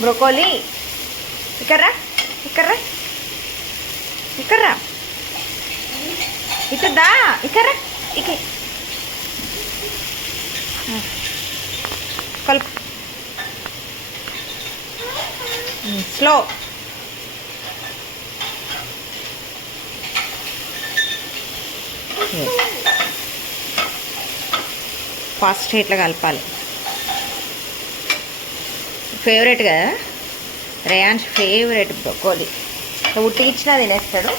Broccoli ఇక్కడ్రా ఇక్కడ్రా ఇక్కడ్రా. ఇటు దా ఇక్కడ్రా. ఇక కలుపు. స్లో ఫాస్ట్ ఇట్లా కలపాలి ఫేవరెట్ కదా? రేయాన్స్ ఫేవరెట్ బ్రొకోలీ ఉట్టికిచ్చినా తినేస్తాడు.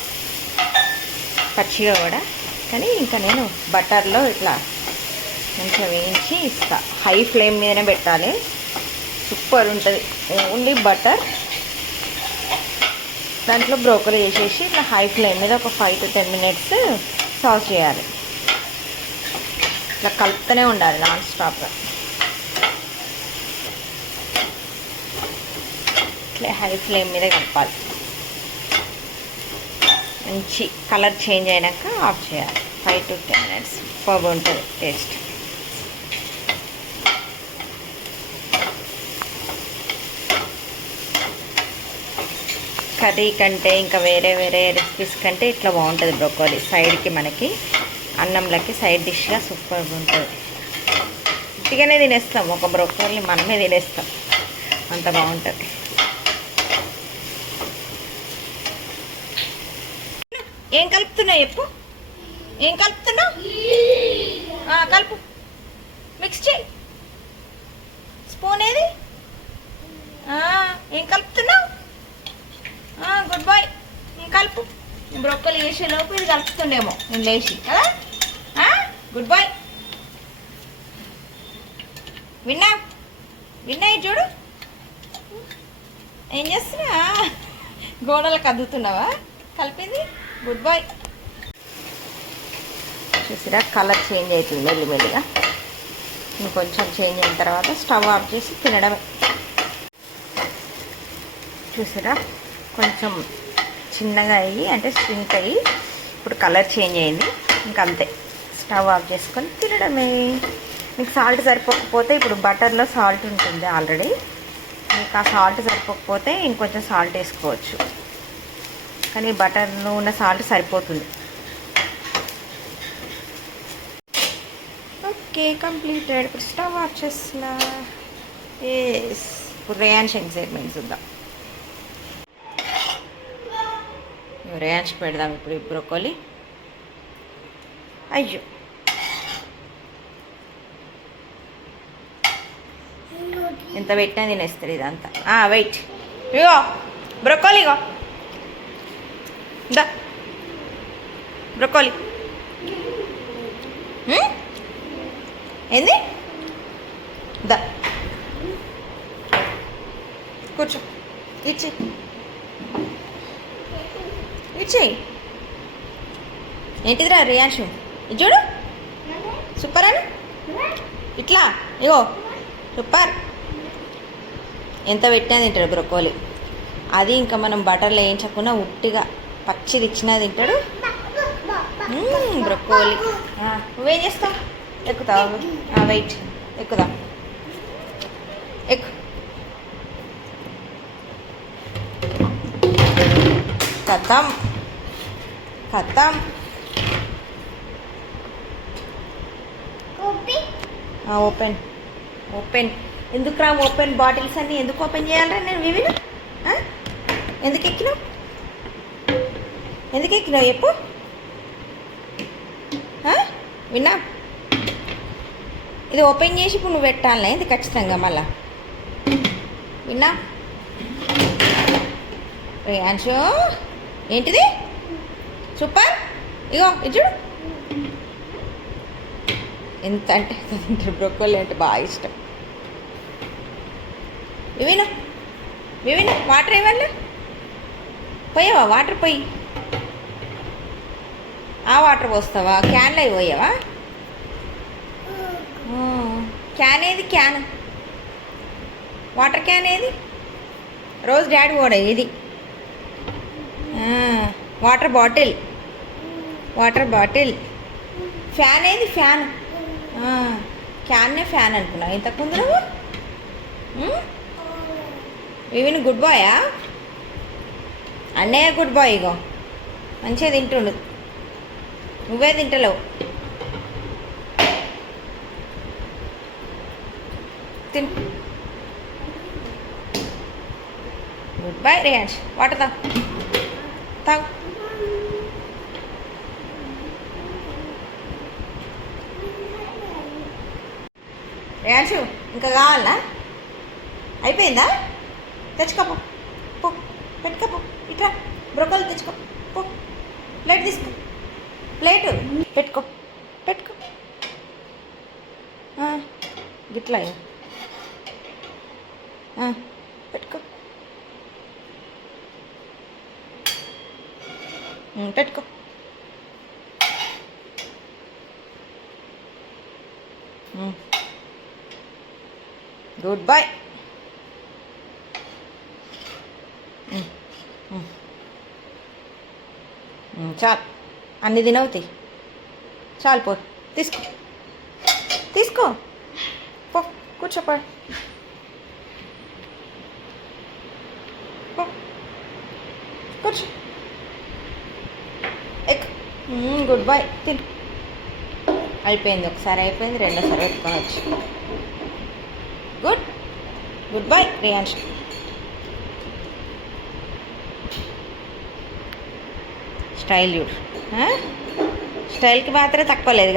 పచ్చిగా కూడా. కానీ ఇంకా నేను బటర్లో ఇట్లా మంచిగా వేయించి ఇస్తా. హై ఫ్లేమ్ మీదనే పెట్టాలి. సూపర్ ఉంటుంది. Only butter. దాంట్లో బ్రోకలీ వేసేసి ఇట్లా హై ఫ్లేమ్ మీద ఒక five to ten minutes sauce చేయాలి. ఇట్లా కలుపుతూనే ఉండాలి నాన్ స్టాప్గా ఇట్లా హై ఫ్లేమ్ మీద కలపాలి. మంచి కలర్ చేంజ్ అయినాక ఆఫ్ చేయాలి. Five to ten minutes. బాగుంటుంది టేస్ట్. కర్రీ కంటే ఇంకా వేరే వేరే రెసిపీస్ కంటే ఇట్లా బాగుంటుంది బ్రొకోలీ. సైడ్కి మనకి అన్నంలోకి సైడ్ డిష్గా సూపర్గా ఉంటుంది. ఇట్టిగానే తినేస్తాం. ఒక బ్రొకోలీ మనమే తినేస్తాం. అంత బాగుంటుంది. ఏం కలుపుతున్నావు చెప్పు. ఏం కలుపుతున్నావు? కలుపు. మిక్స్ చేయి. స్పూన్ ఏది? ఏం కలుపుతున్నావు? గుడ్ బాయ్ కలుపు. బ్రొక్కలు వేసేలోపు ఇది కలుపుతుండేమో. నేను లేచి. కదా? గుడ్ బాయ్ విన్నా? విన్నాయి చూడు. ఏం చేస్తున్నా గోడలకు అద్దుతున్నావా? కలిపింది? గుడ్ బాయ్ చూసిరా కలర్ చేంజ్ అవుతుంది మెల్లిమెల్లిగా ఇంకొంచెం చేంజ్ అయిన తర్వాత స్టవ్ ఆఫ్ చేసి తినడమే. చూసిరా కొంచెం చిన్నగా అయ్యి అంటే స్ట్రింక్ అయ్యి ఇప్పుడు కలర్ చేంజ్ అయింది. ఇంకంతే స్టవ్ ఆఫ్ చేసుకొని తినడమే. మీకు సాల్ట్ సరిపోకపోతే ఇప్పుడు బటర్లో సాల్ట్ ఉంటుంది ఆల్రెడీ. మీకు ఆ సాల్ట్ సరిపోకపోతే ఇంకొంచెం సాల్ట్ వేసుకోవచ్చు. కానీ బటర్లో ఉన్న సాల్ట్ సరిపోతుంది. Okay completed. ఇప్పుడు స్టవ్ ఆఫ్ ఎస్ ఇప్పుడు రేయాన్స్ ఎగ్జైట్మెంట్ చూద్దాం రేయాన్స్ పెడదాం ఇప్పుడు బ్రొకోలి. అయ్యో. ఎంత పెట్టినా తినేస్తారు ఇదంతా. వెయిట్ ఇగో బ్రొకోలి ఇగో. దా. బ్రొకోలి? ఏంది? దా. కూర్చో. ఇచ్చి. ఇచ్చేయి ఏంటిదిరా రియాన్షు? ఇది చూడు. సూపర్ అని. ఇట్లా. ఇగో. సూపర్. ఎంత పెట్టినా తింటాడు బ్రొకోలి. అది ఇంకా మనం బటర్లో వేయించకుండా ఉట్టిగా పచ్చిది ఇచ్చినా తింటాడు? ఆ, నువ్వేం చేస్తావు? ఎక్కుతావు? వెయిట్ ఎక్కుదా. ఎక్కు. కథం. కథం. ఓపెన్ ఓపెన్ ఎందుకు రా ఓపెన్ బాటిల్స్ అన్ని? ఎందుకు ఓపెన్ చేయాలరా నేను వివిను? ఎందుకు ఎక్కినావు? ఎందుకు ఎక్కినావు చెప్పు. విన్నా. ఇది ఓపెన్ చేసి ఇప్పుడు నువ్వు పెట్టాలి ఇది ఖచ్చితంగా మళ్ళా? విన్నా. రియాన్షో ఏంటిది? సూపర్. ఇగో ఇది చూడు. ఎంత అంటే బ్రొక్కలు అంటే బాగా ఇష్టం. వివిను వివిను వాటర్ ఇవ్వండి. పోయావా? వాటర్ పోయి. ఆ వాటర్ పోస్తావా? క్యాన్లో అవి పోయావా? క్యాన్ ఏది? క్యాన్. వాటర్ క్యాన్ ఏది? రోజు డాడీ కూడా ఇది. Water bottle. Water bottle. Fan ఏది? ఫ్యాన్. క్యాన్నే ఫ్యాన్ అనుకున్నావు. ఇంతకుముందు నువ్వు? వివిన్ గుడ్ బాయా? అన్నయ్య గుడ్ బాయ్ ఇగో. మంచిగా తింటుండు. నువ్వే తింటలేవు. తిన్. గుడ్ బాయ్ రియాన్స్ వాటర్ తాగు. తాగు. రియాన్షు ఇంకా కావాలా అయిపోయిందా? తెచ్చుకోపో. పో. పెట్టుకోపో ఇట్రా. బ్రొక్కలు తెచ్చుకో. పో. లైట్ తీసుకో. ప్లేటు పెట్టుకో పెట్టుకో ఆ, గిట్లా ఇక. ఆ, పెట్టుకో ఉమ్, పెట్టుకో ఉమ్. గుడ్ బాయ్ ఉమ్, ఉమ్. ఉమ్, చాలు అన్ని తినవుతాయి చాలు పో తీసుకో. తీసుకో. పో కూర్చోపో. కూర్చో. ఎక్. గుడ్ బాయ్ తిను. అయిపోయింది ఒకసారి అయిపోయింది రెండోసారి పెట్టుకొని వచ్చి good. Good boy Reyansh style చూడు. స్టైల్కి మాత్రం తక్కువ లేదు